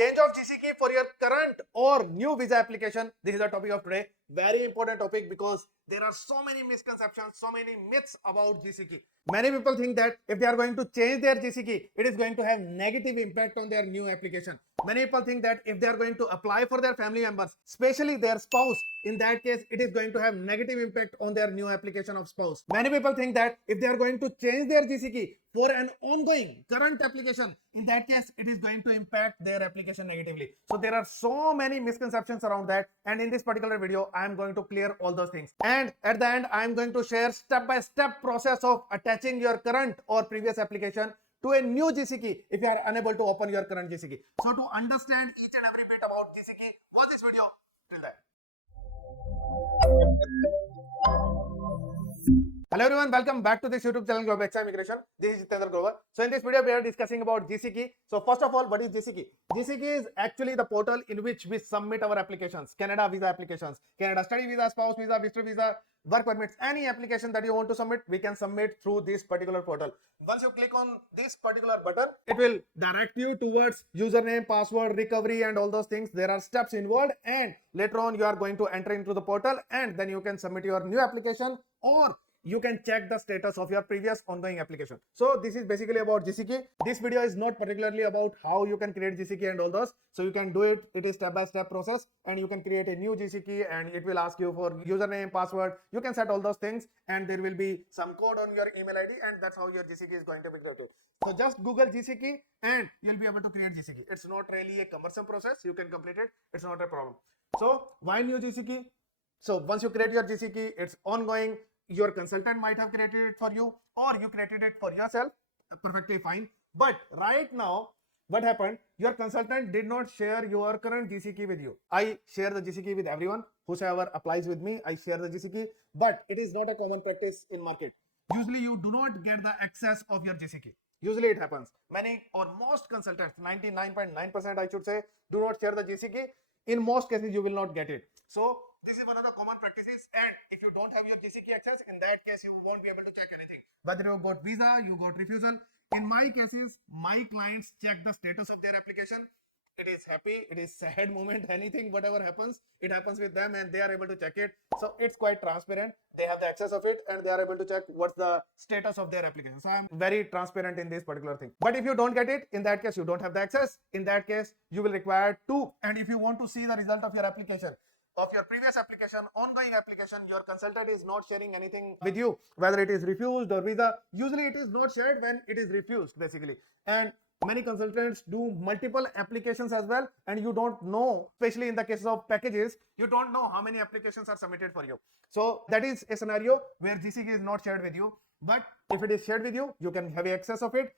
Change of GCKey for your current or new visa application. This is the topic of today. Very important topic because there are so many misconceptions, so many myths about GCKey. Many people think that if they are going to change their GCKey, it is going to have negative impact on their new application. Many people think that if they are going to apply for their family members, especially their spouse, in that case, it is going to have negative impact on their new application of spouse. Many people think that if they are going to change their GCKey for an ongoing current application, in that case, it is going to impact their application negatively. So there are so many misconceptions around that. And in this particular video, I am going to clear all those things. And at the end, I am going to share step-by-step process of attaching your current or previous application to a new GCKey if you are unable to open your current GCKey. So to understand each and every bit about GCKey, watch this video till then. Hello everyone, welcome back to this YouTube channel Globexa Immigration. This is Jitendra Grover. So in this video we are discussing about GCKey. So first of all, what is GCKey? GCKey is actually the portal in which we submit our applications, Canada visa applications, Canada study visa, spouse visa, visitor visa, work permits, any application that you want to submit, we can submit through this particular portal. Once you click on this particular button, it will direct you towards username, password, recovery and all those things. There are steps involved and later on you are going to enter into the portal and then you can submit your new application or you can check the status of your previous ongoing application. So this is basically about GCKey. This video is not particularly about how you can create GCKey and all those. So you can do it. It is step-by-step process and you can create a new GCKey and it will ask you for username, password. You can set all those things and there will be some code on your email ID and that's how your GCKey is going to be created. So just Google GCKey and you'll be able to create GCKey. It's not really a cumbersome process. You can complete it. It's not a problem. So why new GCKey? So once you create your GCKey, it's ongoing. Your consultant might have created it for you or you created it for yourself, perfectly fine. But right now, what happened? Your consultant did not share your current GCKey with you. I share the GCKey with everyone. Whosoever applies with me, I share the GCKey. But it is not a common practice in market. Usually you do not get the access of your GCKey. Usually it happens. Many or most consultants, 99.9% I should say, do not share the GCKey. In most cases, you will not get it. So this is one of the common practices, and if you don't have your GCKey access, in that case you won't be able to check anything. Whether you got visa, you got refusal. In my cases, my clients check the status of their application. It is happy, it is sad moment, anything, whatever happens, it happens with them and they are able to check it. So it's quite transparent. They have the access of it and they are able to check what's the status of their application. So I'm very transparent in this particular thing. But if you don't get it, in that case, you don't have the access. In that case, you will require to. And if you want to see the result of your application, of your previous application, ongoing application, your consultant is not sharing anything with you, whether it is refused or visa. Usually it is not shared when it is refused basically. And many consultants do multiple applications as well and you don't know, especially in the cases of packages, you don't know how many applications are submitted for you. So that is a scenario where GCKey is not shared with you. But if it is shared with you, you can have access of it.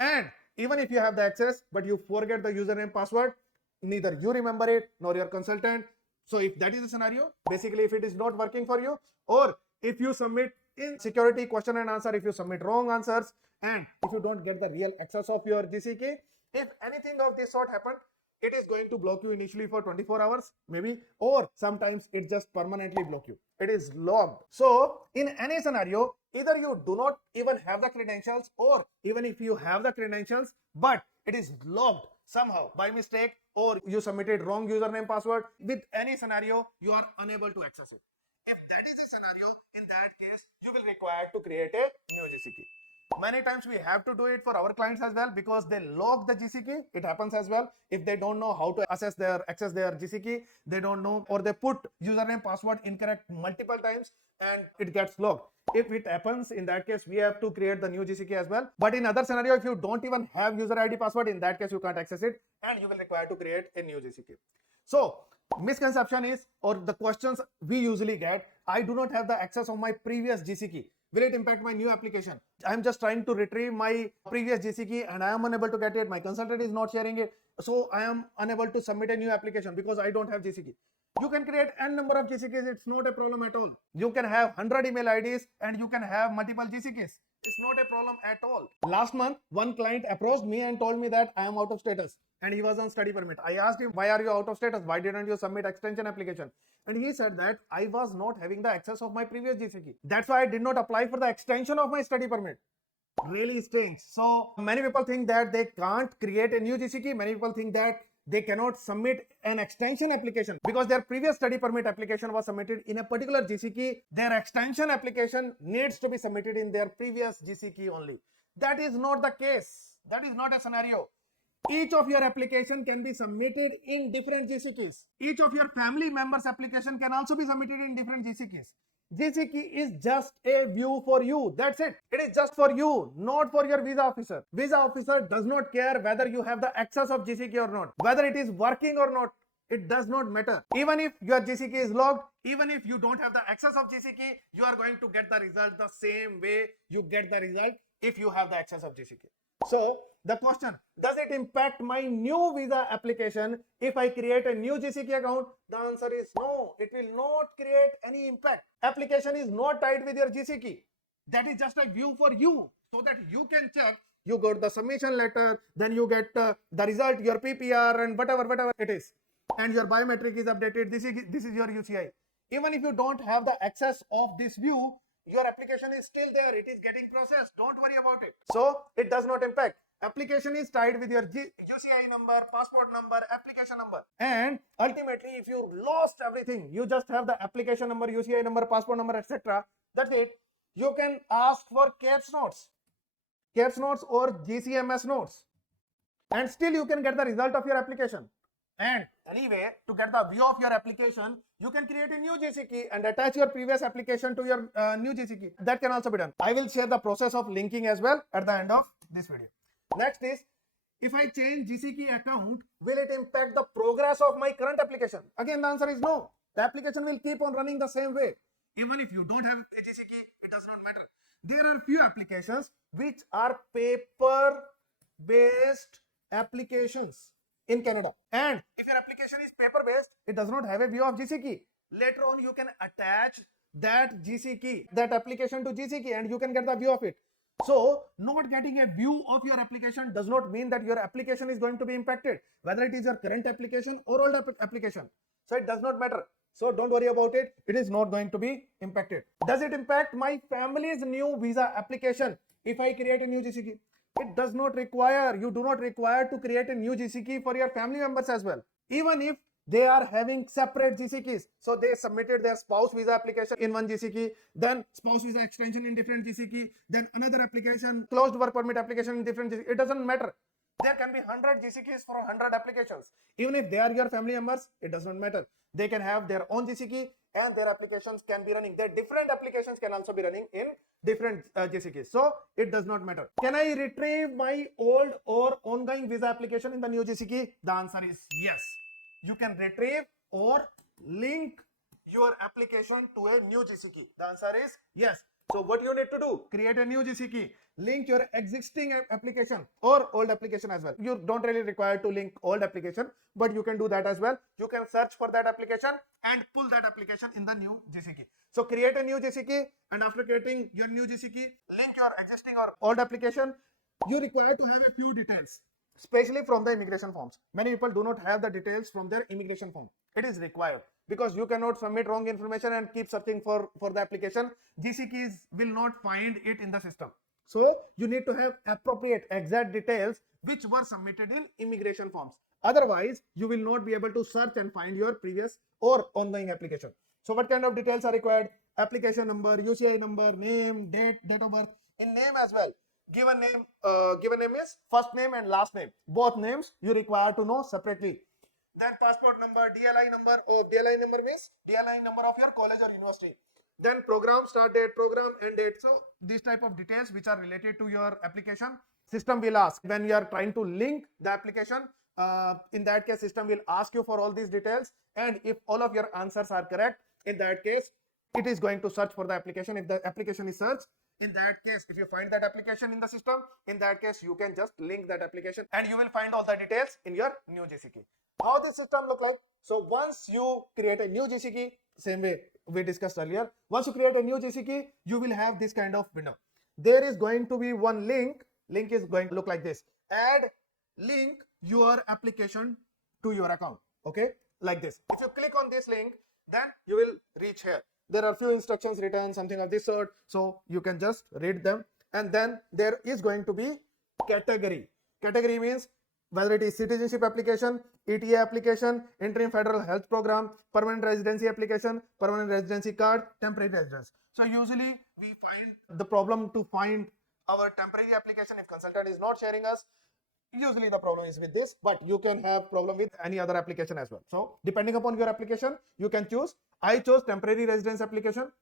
And even if you have the access, but you forget the username password, neither you remember it nor your consultant. So if that is the scenario, basically if it is not working for you or if you submit in security question and answer, if you submit wrong answers and if you don't get the real access of your GCKey, if anything of this sort happened, it is going to block you initially for 24 hours maybe, or sometimes it just permanently block you. It is logged. So in any scenario, either you do not even have the credentials or even if you have the credentials, but it is logged somehow by mistake or you submitted wrong username password, with any scenario, you are unable to access it. If that is the scenario, in that case, you will require to create a new GCKey. Many times we have to do it for our clients as well because they log the GCKey. It happens as well. If they don't know how to access their GCKey, they don't know or they put username password incorrect multiple times and it gets logged. If it happens, in that case, we have to create the new GCKey as well. But in other scenario, if you don't even have user ID password, in that case, you can't access it and you will require to create a new GCKey. So misconception is, or the questions we usually get, I do not have the access of my previous GCKey. Will it impact my new application? I'm just trying to retrieve my previous GCKey and I am unable to get it. My consultant is not sharing it. So I am unable to submit a new application because I don't have GCKey. You can create n number of GCKeys. It's not a problem at all. You can have 100 email IDs and you can have multiple GCKeys. It's not a problem at all. Last month, one client approached me and told me that I am out of status and he was on study permit. I asked him, why are you out of status? Why didn't you submit extension application? And he said that I was not having the access of my previous GCKey. That's why I did not apply for the extension of my study permit. Really strange. So many people think that they can't create a new GCKey. Many people think that they cannot submit an extension application because their previous study permit application was submitted in a particular GCKey. Their extension application needs to be submitted in their previous GCKey only. That is not the case. That is not a scenario. Each of your application can be submitted in different GCKeys. Each of your family members application can also be submitted in different GCKeys. GCKey is just a view for you. That's it. It is just for you, not for your visa officer. Visa officer does not care whether you have the access of GCKey or not, whether it is working or not. It does not matter. Even if your GCKey is logged, even if you don't have the access of GCKey, you are going to get the result the same way you get the result if you have the access of GCKey. So the question, does it impact my new visa application if I create a new GCKey account? The answer is no, it will not create any impact. Application is not tied with your GCKey. That is just a view for you so that you can check. You got the submission letter, then you get the result, your PPR and whatever it is. And your biometric is updated. This is your UCI. Even if you don't have the access of this view, your application is still there. It is getting processed. Don't worry about it. So it does not impact. Application is tied with your UCI number, passport number, application number. And ultimately, if you lost everything, you just have the application number, UCI number, passport number, etc. That's it. You can ask for CAPS notes or GCMS notes. And still you can get the result of your application. And anyway, to get the view of your application, you can create a new GCKey and attach your previous application to your new GCKey. That can also be done. I will share the process of linking as well at the end of this video. Next is, if I change GCKey account, will it impact the progress of my current application? Again, the answer is no. The application will keep on running the same way. Even if you don't have a GCKey, it does not matter. There are few applications which are paper-based applications in Canada. And if your application is paper-based, it does not have a view of GCKey. Later on, you can attach that GCKey, that application to GCKey, and you can get the view of it. So, not getting a view of your application does not mean that your application is going to be impacted, whether it is your current application or old application. So, it does not matter. So, don't worry about it. It is not going to be impacted. Does it impact my family's new visa application if I create a new GCKey? It does not require, you do not require to create a new GCKey for your family members as well. Even if they are having separate GCKeys. So they submitted their spouse visa application in one GCKey, then spouse visa extension in different GCKey, then another application, closed work permit application in different GCKey. It doesn't matter. There can be 100 GCKeys for 100 applications. Even if they are your family members, it does not matter. They can have their own GCKey and their applications can be running. Their different applications can also be running in different GCKeys. So it does not matter. Can I retrieve my old or ongoing visa application in the new GCKey? The answer is yes. You can retrieve or link your application to a new GCKey. The answer is yes. So what you need to do? Create a new GCKey. Link your existing application or old application as well. You don't really require to link old application, but you can do that as well. You can search for that application and pull that application in the new GCKey. So create a new GCKey, and after creating your new GCKey, link your existing or old application. You require to have a few details, especially from the immigration forms. Many people do not have the details from their immigration form. It is required because you cannot submit wrong information and keep searching for the application. GCKeys will not find it in the system. So you need to have appropriate exact details which were submitted in immigration forms. Otherwise, you will not be able to search and find your previous or ongoing application. So what kind of details are required? Application number, UCI number, name, date of birth. In name as well. Given name is first name and last name. Both names you require to know separately. Then passport number, DLI number. DLI number means DLI number of your college or university. Then program start date, program end date. So these type of details which are related to your application, system will ask when you are trying to link the application. In that case, system will ask you for all these details, and if all of your answers are correct, in that case, it is going to search for the application. If the application is searched, in that case, if you find that application in the system, in that case, you can just link that application and you will find all the details in your new GCKey. How this system look like? So once you create a new GCKey, same way we discussed earlier, once you create a new GCKey, you will have this kind of window. There is going to be one link. Link is going to look like this. Add link your application to your account. Okay, like this. If you click on this link, then you will reach here. There are few instructions written, something of this sort, so you can just read them. And then there is going to be category. Category means whether it is citizenship application, ETA application, interim federal health program, permanent residency application, permanent residency card, temporary residence. So usually we find the problem to find our temporary application if consultant is not sharing us. Usually the problem is with this, but you can have problem with any other application as well. So depending upon your application, you can choose. I chose temporary residence application.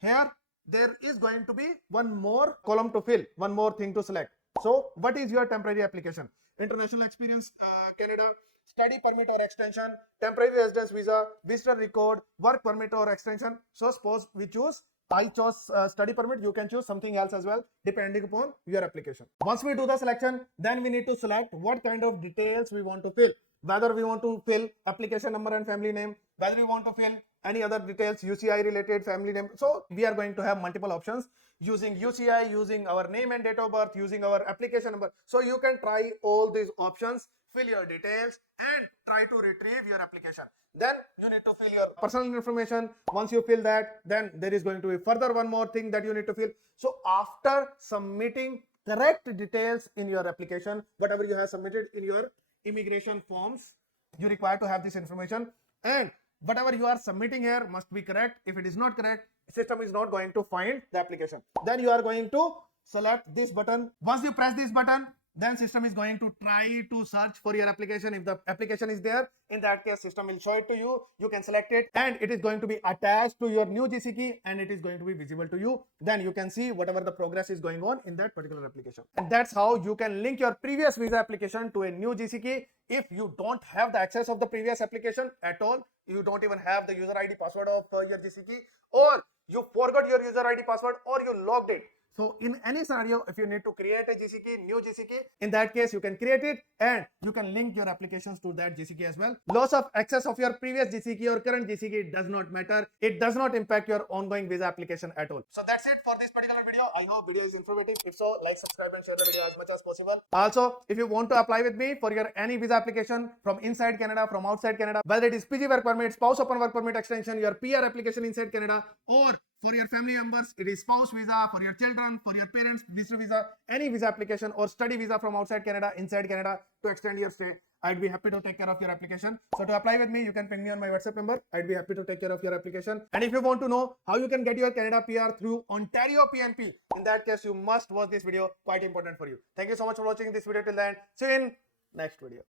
Here there is going to be one more column to fill, one more thing to select. So what is your temporary application? International experience, Canada, study permit or extension, temporary residence visa, visitor record, work permit or extension. So suppose we choose, I chose study permit, you can choose something else as well depending upon your application. Once we do the selection, then we need to select what kind of details we want to fill. Whether we want to fill application number and family name, whether we want to fill any other details, UCI related, family name. So we are going to have multiple options using UCI, using our name and date of birth, using our application number. So you can try all these options, fill your details and try to retrieve your application. Then you need to fill your personal information. Once you fill that, then there is going to be further one more thing that you need to fill. So after submitting correct details in your application, whatever you have submitted in your immigration forms, you require to have this information, and whatever you are submitting here must be correct. If it is not correct, system is not going to find the application. Then you are going to select this button. Once you press this button, then system is going to try to search for your application. If the application is there, in that case system will show it to you. You can select it and it is going to be attached to your new GCKey and it is going to be visible to you. Then you can see whatever the progress is going on in that particular application. And that's how you can link your previous visa application to a new GCKey. If you don't have the access of the previous application at all, you don't even have the user ID password of your GCKey, or you forgot your user ID password, or you logged it. So in any scenario, if you need to create a GCKey, new GCKey, in that case you can create it and you can link your applications to that GCKey as well. Loss of access of your previous GCKey or current GCKey does not matter. It does not impact your ongoing visa application at all. So that's it for this particular video. I hope video is informative. If so, like, subscribe and share the video as much as possible. Also, if you want to apply with me for your any visa application from inside Canada, from outside Canada, whether it is PG work permit, spouse open work permit extension, your PR application inside Canada, or for your family members, it is spouse visa, for your children, for your parents, visitor visa, any visa application or study visa from outside Canada, inside Canada to extend your stay, I'd be happy to take care of your application. So to apply with me, you can ping me on my WhatsApp number. I'd be happy to take care of your application. And if you want to know how you can get your Canada PR through Ontario PNP, in that case, you must watch this video, quite important for you. Thank you so much for watching this video till the end. See you in next video.